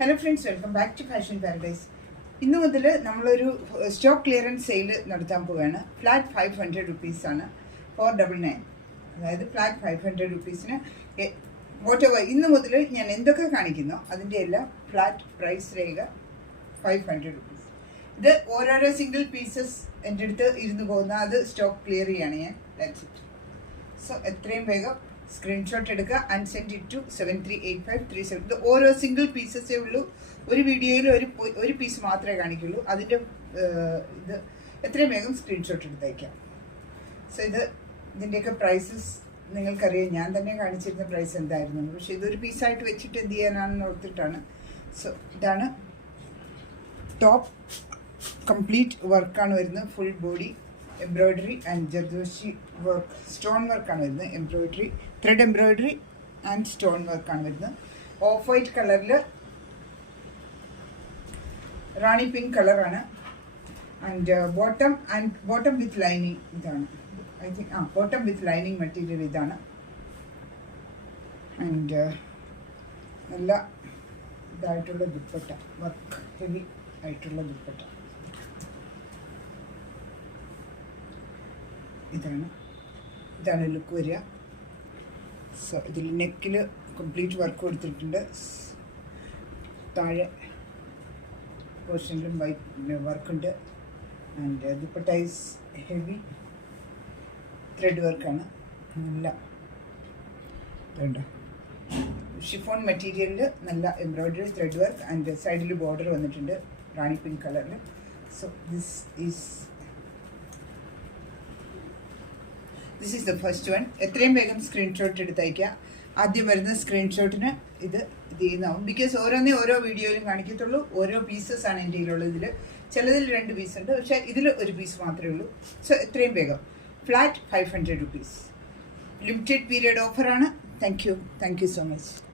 Hello friends, welcome back to fashion paradise. ഇന്ന് മുതൽ നമ്മളൊരു സ്റ്റോക്ക് ക്ലിയറൻസ് സെയിൽ നടത്താൻ പോവുകയാണ്. ഫ്ലാറ്റ് 500 റുപ്പീസാണ് 499. അതായത് ഫ്ലാറ്റ് 500 റുപ്പീസിന് വോട്ടെവർ ഇന്ന് മുതൽ ഞാൻ എന്തൊക്കെ കാണിക്കുന്നോ അതിൻ്റെ എല്ലാം ഫ്ലാറ്റ് പ്രൈസ് രേഖ 500 റുപ്പീസ്. ഇത് ഓരോരോ സിംഗിൾ പീസസ് എൻ്റെ അടുത്ത് ഇരുന്ന് പോകുന്ന അത് സ്റ്റോക്ക് ക്ലിയർ ചെയ്യാണ് ഞാൻ. That's it. സോ എത്രയും വേഗം സ്ക്രീൻഷോട്ട് എടുക്കുക ആൻഡ് സെൻഡ് ഇറ്റ് ടു 738537. ഇത് ഓരോ സിംഗിൾ പീസസേ ഉള്ളൂ. ഒരു വീഡിയോയിൽ ഒരു പീസ് മാത്രമേ കാണിക്കുള്ളൂ. അതിൻ്റെ ഇത് എത്രയും വേഗം സ്ക്രീൻഷോട്ട് എടുത്തയക്കാം. സോ ഇതിൻ്റെയൊക്കെ പ്രൈസസ് നിങ്ങൾക്കറിയാം. ഞാൻ തന്നെ കാണിച്ചിരുന്ന പ്രൈസ് എന്തായിരുന്നു, പക്ഷേ ഇതൊരു പീസായിട്ട് വെച്ചിട്ട് എന്ത് ചെയ്യാനാണെന്ന് ഓർത്തിട്ടാണ്. സോ ഇതാണ് ടോപ്പ്. കംപ്ലീറ്റ് വർക്കാണ് വരുന്നത്. Full body embroidery and zardozi work, stone വർക്കാണ് വരുന്നത്. Embroidery, thread embroidery and stone വർക്കാണ് വരുന്നത്. ഓഫ് വൈറ്റ് കളറിൽ റാണി പിങ്ക് കളറാണ്. ആൻഡ് ബോട്ടം വിത്ത് ലൈനിങ് ഇതാണ്. I think bottom with lining material ഇതാണ്. ആൻഡ് നല്ല ഇതായിട്ടുള്ള ദുപ്പട്ട, വർക്ക് ഹെവി ആയിട്ടുള്ള ദുപ്പട്ട ഇതാണ് ലുക്ക് വരിക. സോ ഇതിൽ നെക്കിൽ കംപ്ലീറ്റ് വർക്ക് കൊടുത്തിട്ടുണ്ട്. താഴെ പോർഷനിലും വൈറ്റ് വർക്കുണ്ട്. And dupatta is heavy thread വർക്കാണ്. നല്ല ഇതുണ്ട്. ഷിഫോൺ മെറ്റീരിയലിൽ നല്ല എംബ്രോയിഡറി ത്രെഡ് വർക്ക് ആൻഡ് സൈഡിൽ ബോർഡർ വന്നിട്ടുണ്ട് റാണി പിങ്ക് കളറിൽ. So this is the first one. എത്രയും വേഗം സ്ക്രീൻഷോട്ട് എടുത്തയക്കുക. ആദ്യം വരുന്ന സ്ക്രീൻഷോട്ടിന് ഇത് ചെയ്യുന്നതാവും. ബിക്കോസ് ഓരോ വീഡിയോയിലും കാണിക്കത്തുള്ളൂ. ഓരോ പീസസ് ആണ് എൻ്റെ കയ്യിലുള്ളത്. ചിലതിൽ 2 പീസ് ഉണ്ട്, പക്ഷേ ഇതിൽ ഒരു പീസ് മാത്രമേ ഉള്ളൂ. സോ എത്രയും വേഗം ഫ്ലാറ്റ് 500 റുപ്പീസ്. ലിമിറ്റഡ് പീരിയഡ് ഓഫറാണ്. Thank you so much.